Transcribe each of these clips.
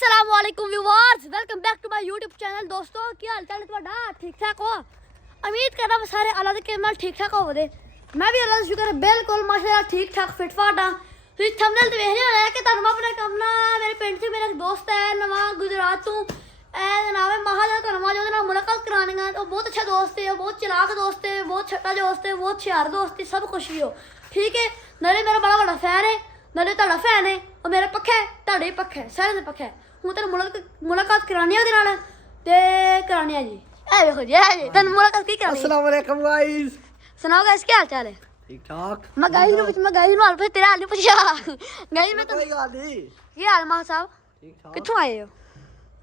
अस्सलामुअलैकुम viewers, welcome back to my YouTube channel. दोस्तों की हाल चाल तुहाडा? ठीक ठाक हो? उम्मीद करना सारे अल्लाह के नाल ठीक ठाक होवदे। मैं भी अल्लाह दा शुक्र है बिल्कुल माशाल्लाह ठीक ठाक फिट फाट हाँ। तुसीं थंबनेल ते वेख रहे हो कि तुहानूं अपने कम ना मेरे पिंड से मेरा एक दोस्त है नवा गुजरात तो नाम है महाजा धर्मा जो मुलाकात करानी है। वो बहुत अच्छा दोस्त है, बहुत चलाक दोस्त है, बहुत छट्टा दोस्त है, बहुत होशियार दोस्त है, सब कुछ भी हो ठीक है। नाले मेरा बड़ा बड़ा फैन है, नाले तुहाडा फैन है और मेरा पक्का है, तुहाडे पक्का है, सारे दे पक्का है। हूँ तेन मुलाकात करानी है ਉਹਦੇ ਨਾਲ ਤੇ करानी है जी। ए देखो जी, ए जी तेन मुलाकात की करानी है। अस्सलाम वालेकुम गाइस। सुनाओ गाइस क्या हाल चाल है? ठीक ठाक। मैं गाइस नु हाल पे तेरा हाल नहीं पूछा। गाइस मैं तो कोई गल नहीं। की हाल मां साहब? ठीक ठाक। कित्थों आए हो?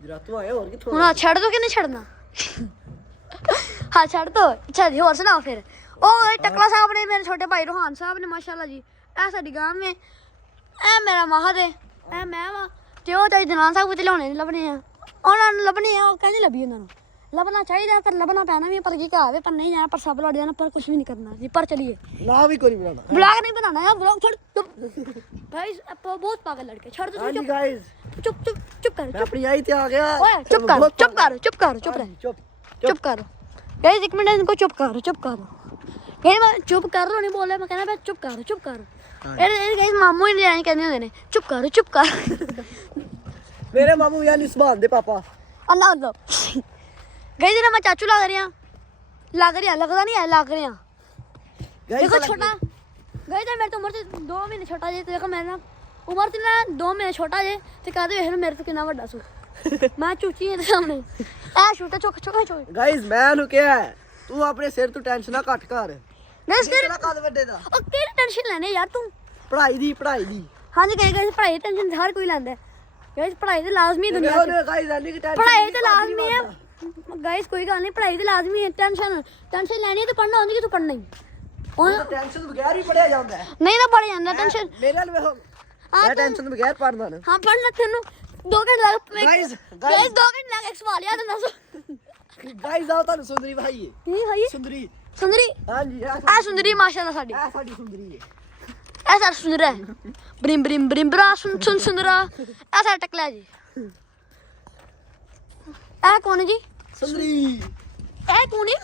गुजरातों आए और कित्थों? हुन छड़ दो कि नहीं छड़ना? हां छड़ दो। अच्छा जी और सुनाओ फिर। ओ टकला साहब ने मेरे छोटे भाई रोहान साहब ने माशाल्लाह जी ए साडी गांव में ए मेरा महद है ए मैं वा ते ओ ताई दनान साहब को लाने लभने हैं ਉਹਨਾਂ ਨੂੰ ਲੱਭਣੀ ਆ। ਉਹ ਕਹਿੰਦੀ ਲੱਭੀ ਉਹਨਾਂ ਨੂੰ ਲੱਭਣਾ ਚਾਹੀਦਾ ਪਰ ਲੱਭਣਾ ਪੈਣਾ ਵੀ पर की कहावे पर नहीं जाना पर सब लड़ जाना पर कुछ भी नहीं करना जी। पर चलिए ना भी कोई बनाना ब्लॉग नहीं बनाना है, ब्लॉग छोड़ चुप भाई बहुत पागल लड़के छोड़ दो। हां गाइस चुप चुप चुप कर मैं अपनी आई ते आ गया। ओए चुप कर चुप कर चुप कर चुप रह चुप कर गाइस एक मिनट इनको चुप करो गाइस मैं चुप कर लो नहीं बोल रहा मैं कहना मैं चुप कर ए गाइस मामू ही नहीं कहने होंगे ने चुप कर मेरे मामू यानी सुभान दे पापा अल्लाह अल्लाह गाइस ना मैं चाचू लग रहा लगता नहीं है लग रहा देखो छोटा गाइस मेरे तो उम्र से 2 महीने छोटा जे देखो मेरे ना उम्र से ना 2 महीने छोटा जे ते कहदे वेख मेरे तो कितना बड़ा सू मैं चूची है सामने ए छोटा चुक गाइस मैं नु क्या है तू अपने सिर तो टेंशन ना घट कर। गाइस तेरा कद ਵੱਡੇ ਦਾ ओ केड़ी टेंशन लेने यार तू पढ़ाई दी हां जी गाइस पढ़ाई टेंशन हर कोई लेंदा है गाइस पढ़ाई तो लाजमी दुनिया में गाइस यानी कि टेंशन पढ़ाई तो लाजमी है गाइस कोई गल नहीं पढ़ाई तो लाजमी है। टेंशन लेनी है तो पढ़ना होंदी कि तू पढ़ना ही और टेंशन बगैर ही पढ़िया जांदा है नहीं ना पढ़ जांदा टेंशन मेरे नाल ਵੇਖੋ मैं टेंशन बगैर पढ़दा ना। हां पढ़ना तेनू 2 घंटे लग गाइस 2 घंटे लग एक सवाल याद ना गाइस आओ ਤੁਹਾਨੂੰ ਸੁੰਦਰੀ ਭਾਈ ਹੈ नहीं भाई सुंदरी हां जी आ सुंदरी माशाल्लाह साडी आ साडी सुंदरी है ऐसा सुंदर है ब्रिम ब्रा सुन सुंदरा ऐसा टकला जी ए कौन है जी? सुंदरी ए कौन है?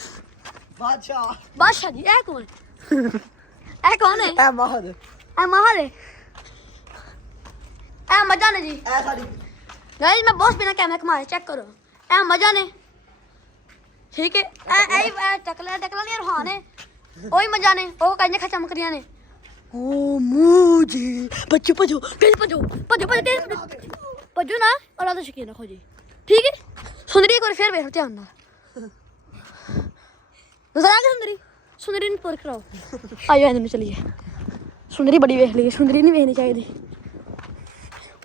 बादशाह जी ए कौन है? ए महद ए महल है ए मजा ने जी ए साडी गाइस मैं बॉस बिना कैमरा कमाए चेक करो ए मजा ने ठीक है ए टकला नहीं रोहान है ओही मजा ने ओ कन्ने खा चमकरियां ने ओ मुझे भजो तेज भजो ना और आधा शकीन रखो जी ठीक है। सुंदरी एक बार फिर वेख ध्यान नाल नजर आ गई सुंदरी ने पर कराओ आयो इधर चलिए सुंदरी बड़ी वेख ली सुंदरी नहीं वेखनी चाहिए।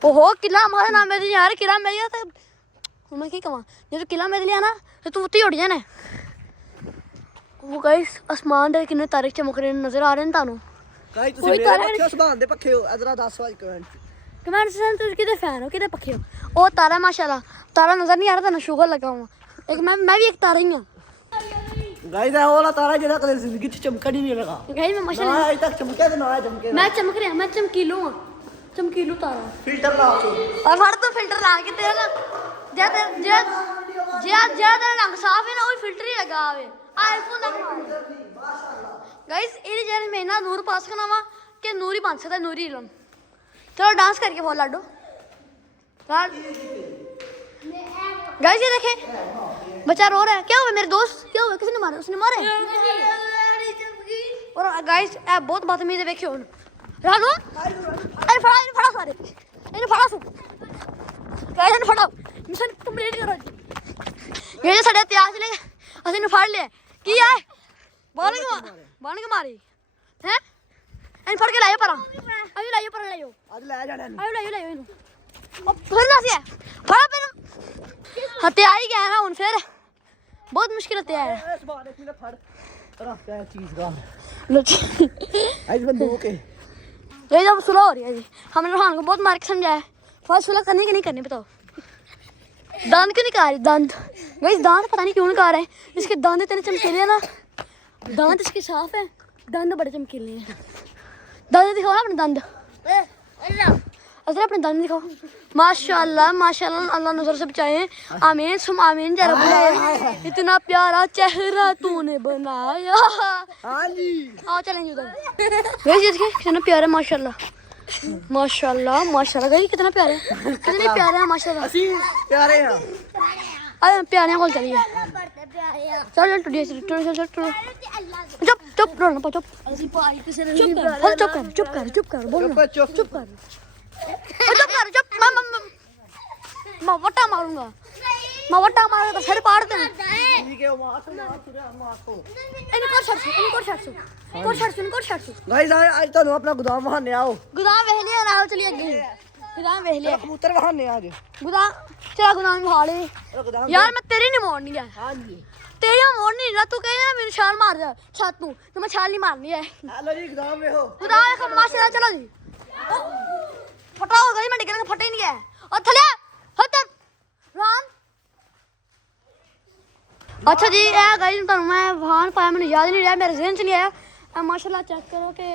ओहो किला हमारा नाम है यार किला मिल गया तो मैं की कहां जो किला मिल लिया ना तो तू उत्ते उड़ जाना। वो गाइस आसमान दे किन्ने तारे चमक रहे नजर आ रहे हैं तानू गाइस ਤੁਸੀਂ ਮੇਰੇ ਪੱਖੇ ਸੁਭਾਨ ਦੇ ਪੱਖੇ ਹੋ ਅਜ਼ਰਾ 10 ਵਾਜ कमेंट से तुम किधर फैन हो किधर पखे हो? ओ तारा माशाल्लाह तारा नजर नहीं आ रहा था शुगर लगा हुआ एक मैं भी एक तारा ही हूं गाइस ਇਹ वाला तारा ਜਿਹੜਾ ਕਦੇ ਜ਼ਿੰਦਗੀ 'ਚ ਚਮਕਣ ਹੀ ਨਹੀਂ ਲਗਾ गाइस मैं माशाल्लाह ना अज तक चमके तो ना चमके मैं चमक रहा मैं चमकीलू तारा फिल्टर ला के और फड़ तो फिल्टर ला के तेरा ज्यादा रंग साफ है ना वही फिल्टर ही लगा हुए आईफोन का माशाल्लाह। गाइस ये जरा मैं ना नूर पास करना वा कि नूर ही बन सकता है नूर ही लन चलो डांस करके बोल लाडो गाइस ये देखे बच्चा रो रहा है क्या हुआ मेरे दोस्त क्या हुआ किसने मारा उसने मारे और गाइस ए बहुत बदतमीज है देखियो रानू अरे फड़ा सारे इन्हें फड़ा सु गाइस ने फड़ा मिशन कंप्लीट करो ये जो साडे इतिहास ले ਅਸੀਂ ਨੂੰ ਫੜ ਲਿਆ ਕੀ ਹੈ ਬਾਣ ਕੇ ਮਾਰੀ ਹੈ ਇਹਨੂੰ ਫੜ ਕੇ ਲਾਇਓ ਪਰਾਂ ਅਭੀ ਲਾਇਓ ਪਰਾਂ ਲਾਇਓ ਅੱਜ ਲੈ ਜਾਣਾ ਲਾਇਓ ਇਹਨੂੰ ਉਹ ਫਿਰ ਨਾ ਸੀ ਫੜਾ ਪਹਿਲਾਂ ਹੱਤੇ ਆ ਹੀ ਗਿਆ ਨਾ ਹੁਣ ਫਿਰ बहुत मुश्किल होते हैं ए सुभान एक मिनट फड़ रख क्या चीज का लो आज बंदूक है ये जब सुलह हो रही है जी हमने रोहान को बहुत मार के समझाया फर्स्ट सुलह करनी कि नहीं करनी बताओ दांत क्यों नहीं खा रहे दांत गाइस दांत पता नहीं क्यों नहीं खा रहे इसके दांत इतने चमकीले हैं ना दांत इसके साफ है दांत बड़े चमकीले हैं दांत दिखाओ ना अपने दांत असर अपने दाने दिखाओ माशाल्लाह माशाल्लाह अल्लाह नजर से बचाए आमीन सुम आमीन या रब्बुल आलमीन इतना प्यारा चेहरा तूने बनाया हाँ जी आओ चलेंगे उधर गाइस ये देखिए कितना प्यारा माशाल्लाह माशाल्लाह माशाल्लाह गाइस कितना प्यारा है कितने प्यारे हैं माशाल्लाह असी प्यारे हैं अरे प्यारे को चलिए चल चल टुडिए चल चुप चुप रोना चुप चुप कर बोल चुप कर मैं वट्टा मारूंगा तो सर पाड़ देना ठीक है मार तो इनको छड़ गाइस आज ਤੁਹਾਨੂੰ ਆਪਣਾ ਗੋਦਾਮ ਵਹਾਨੇ ਆਓ गोदाम वेख लिया ना चलिए अगे गोदाम वेख लिया ਕਬੂਤਰ ਵਹਾਨੇ ਆ ਅੱਜ गोदाम चला गोदाम भाले ਗੋਦਾਮ यार मैं तेरी नहीं मोड़नी है हाँ जी तेरी मोड़नी ना तू कहे ना मेरी छाल मार जा छत तू तो मैं छाल नहीं मारनी है हेलो जी गोदाम ਵੇਖੋ गोदाम का माशाल्लाह चलो जी फटा हो गई मैं निकल के फटे ही नहीं है और थले हट राम अच्छा जी ए गाइस ਤੁਹਾਨੂੰ ਮੈਂ ਵਾਹਨ ਪਾਇਆ ਮੈਨੂੰ ਯਾਦ ਨਹੀਂ ਰਿਹਾ ਮੇਰੇ ਜ਼ਿਹਨ ਚ ਨਹੀਂ ਆਇਆ ਮਾਸ਼ਾਅੱਲਾ ਚੈੱਕ ਕਰੋ ਕਿ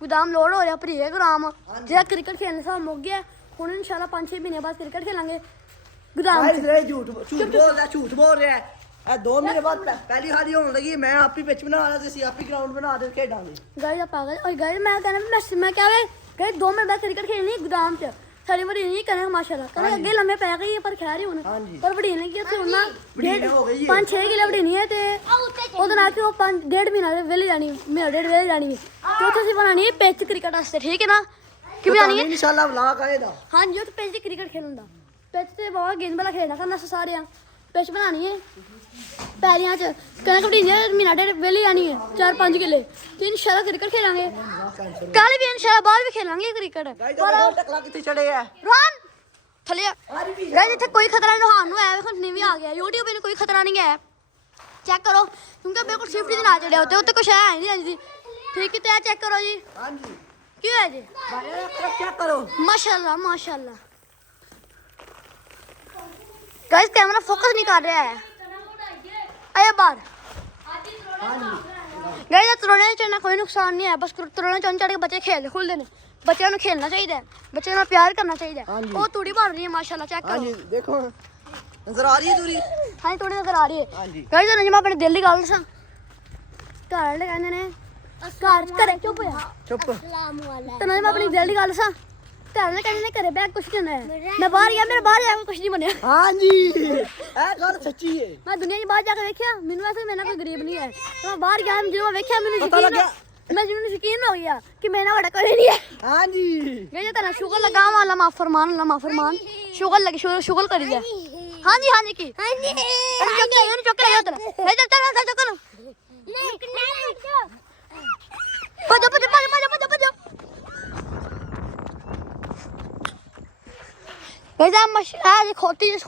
गोदाम लोड हो ਰਿਹਾ ਭਰੀਏ ਗ੍ਰਾਮ ਜਿਹੜਾ ਕ੍ਰਿਕਟ ਖੇਡਣ ਸਾਲ ਮੁੱਕ ਗਿਆ ਹੁਣ ਇਨਸ਼ਾਅੱਲਾ 5-6 ਮਹੀਨੇ ਬਾਅਦ ਕ੍ਰਿਕਟ ਖੇਲਾਂਗੇ गोदाम गाइस रे झूठ बोल रहा है ਇਹ 2 ਮਹੀਨੇ ਬਾਅਦ ਪਹਿਲੀ ਹਾਲੀ ਹੋਣ ਲੱਗੀ ਮੈਂ ਆਪੀ ਪਿੱਚ ਬਣਾ ਰਿਹਾ ਸੀ ਅਸੀਂ ਆਪੀ ਗਰਾਊਂਡ ਬਣਾ ਦੇ ਖੇਡਾਂਗੇ गाइस आप पागल और गाइस मैं कहना मैं क्या वे गाइस 2 महीने बाद क्रिकेट खेलनी गोदाम च सारी बड़ी नहीं करना माशाल्लाह कल अगे लम्बे पै गई पर खैर ही हाँ जी। हुन पर बड़ी नहीं कि ਉੱਥੇ ਉਹਨਾਂ ਵਡੀਨ ਹੋ ਗਈ ਹੈ 5-6 ਕਿਲੋ ਬੜੀ ਨਹੀਂ ਹੈ ਤੇ ਉਹਦੇ ਨਾਲ ਕਿ ਉਹ 1.5 ਮਹੀਨਾ ਦੇ ਵੇਲੇ ਜਾਣੀ ਮਹੀਨਾ ਡੇਢ ਵੇਲੇ ਜਾਣੀ ਤੇ ਉੱਥੇ ਅਸੀਂ ਬਣਾਣੀ ਪਿੱਚ ਕ੍ਰਿਕਟ ਵਾਸਤੇ ਠੀਕ ਹੈ ਨਾ ਕਿ ਬਣਾਣੀ ਹੈ इंशाल्लाह व्लॉग आएगा ਹਾਂਜੀ ਉਹ ਤੇ ਪਿੱਚ ਦੀ ਕ੍ਰਿਕਟ ਖੇਡਣ ਦਾ ਪਿੱਚ ਤੇ ਬਹੁਤ ਗੇਂਦ ਵਾਲਾ ਖੇਡਣਾ ਕਰਨਾ ਸਾਰਿਆਂ ਪਿੱਚ ਬਣਾਣੀ ਹੈ ਪੈਰੀਆਂ 'ਚ ਕਣਕ ਬੜੀ ਮਹੀਨਾ ਡੇਢ ਵੇਲੇ ਜਾਣੀ ਹੈ 4-5 ਕਿੱਲੇ ਤੇ ਇਨਸ਼ਾਅੱਲਾ ਕ੍ਰਿਕਟ ਖੇਲਾਂਗੇ ਕੱਲ ਵੀ ਇਨਸ਼ਾਅੱਲਾ ਬਾਹਰ ਵੀ ਖੇਲਾਂਗੇ ਕ੍ਰਿਕਟ गाइस और टकला किथे चढ़े है ਰਾਨ ਥੱਲੇ ਗਾਇਸ ਇੱਥੇ ਕੋਈ ਖਤਰਾ ਨਹੀਂ ਹਾਨ ਨੂੰ ਆਇਆ ਵੇਖੋ ਨੀਵੀਂ ਆ ਗਿਆ YouTube ਇਹਨੂੰ ਕੋਈ ਖਤਰਾ ਨਹੀਂ ਹੈ ਚੈੱਕ ਕਰੋ ਕਿਉਂਕਿ ਬਿਲਕੁਲ ਸੇਫਟੀ ਦੇ ਨਾਲ ਚੜਿਆ ਉੱਤੇ ਕੁਛ ਹੈ ਨਹੀਂ ਜੀ ਠੀਕ ਹੈ ਤੇ ਆ ਚੈੱਕ ਕਰੋ ਜੀ हां जी ਕੀ ਹੋਇਆ ਜੀ भाई चेक करो ਮਾਸ਼ਾਅੱਲਾ ਮਾਸ਼ਾਅੱਲਾ ਗਾਇਸ ਕੈਮਰਾ ਫੋਕਸ ਨਹੀਂ ਕਰ ਰਿਹਾ ਹੈ ਆਇਆ ਬਾਹਰ ਗਾਇਸ ਤਰੋਣੇ ਚ ਨਾ ਕੋਈ ਨੁਕਸਾਨ ਨਹੀਂ ਹੈ ਬਸ ਤਰੋਣੇ ਚ ਚੜ ਕੇ ਬੱਚੇ ਖੇਲ ਖੁੱਲਦੇ ਨੇ ਬੱਚਿਆਂ ਨੂੰ ਖੇਲਣਾ ਚਾਹੀਦਾ ਹੈ ਬੱਚਿਆਂ ਨਾਲ ਪਿਆਰ ਕਰਨਾ ਚਾਹੀਦਾ ਹੈ ਉਹ ਤੂੜੀ ਬਣ ਰਹੀ ਹੈ ਮਾਸ਼ਾਅੱਲਾ ਚੈੱਕ हां ਕਰੋ जी देखो नजर आ रही है दूरी ਹਾਂ ਤੂੜੀ ਨਜ਼ਰ ਆ ਰਹੀ ਹੈ हां जी ਗਾਇਸ ਤੁਹਾਨੂੰ ਮੈਂ ਆਪਣੇ ਦਿਲ ਦੀ ਗੱਲ ਦੱਸਾਂ ਘਰ ਵਾਲੇ ਕਹਿੰਦੇ ਨੇ ਘਰ ਘਰੇ ਚੁੱਪ ਆ चुप ਤੁਹਾਨੂੰ ਮੈਂ ਆਪਣੀ ਦਿਲ ਦੀ ਗੱਲ ਦੱਸਾਂ ਘਰ ਵਾਲੇ ਕਹਿੰਦੇ ਨੇ ਘਰੇ ਬੈਗ ਕੁਛ ਨਹੀਂ ਹੈ ਮੈਂ ਬਾਹਰ ਗਿਆ ਮੇਰੇ ਬਾਹਰ ਜਾ ਕੇ ਕੁਛ ਨਹੀਂ ਬਣਿਆ हां जी ए गल सच्ची है ਮੈਂ ਦੁਨੀਆ 'ਚ ਬਾਹਰ ਜਾ ਕੇ ਵੇਖਿਆ ਮੈਨੂੰ ਐਸੇ ਮੇਰੇ ਨਾਲ ਕੋਈ ਗਰੀਬ ਨਹੀਂ ਹੈ ਮੈਂ ਬਾਹਰ ਗਿਆ ਜਦੋਂ ਮੈਂ ਵੇਖਿਆ ਮੈਨੂੰ ਪਤਾ ਯਕੀਨ ਲੱਗਿਆ। ਮੈਂ ਜਿਹਨੂੰ ਯਕੀਨ ਹੋ ਗਿਆ ਕਿ ਮੇਰੇ ਨਾਲ ਵੱਡਾ ਕੋਈ ਨਹੀਂ ਹੈ हां जी ये तेरा शुगर लगा वाला माफरमान शुगर लगी शुगर करी है हां जी की हां जी चक्कर ले तेरा ले चल चल चल भजो भैया आज खोती ए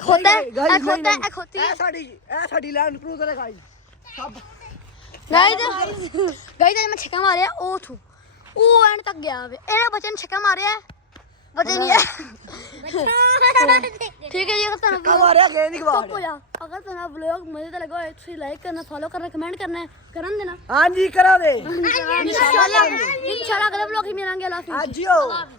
खोता ए साडी लैंड क्रूजर है गाइस सब गाइस मैं छक्का मारिया ओ एंड तक गया वे एने बच्चे ने छक्का मारिया बचे नहीं है ठीक है जी अगर का मारिया गए नहीं चुप हो गवा जा अगर तुम्हें व्लॉग मजे तो लगा तो लाइक करना फॉलो करना कमेंट करना करन देना हां जी करा दे इंशाल्लाह अगले व्लॉग में मिलेंगे अल्लाह हाफिज़ आज जियो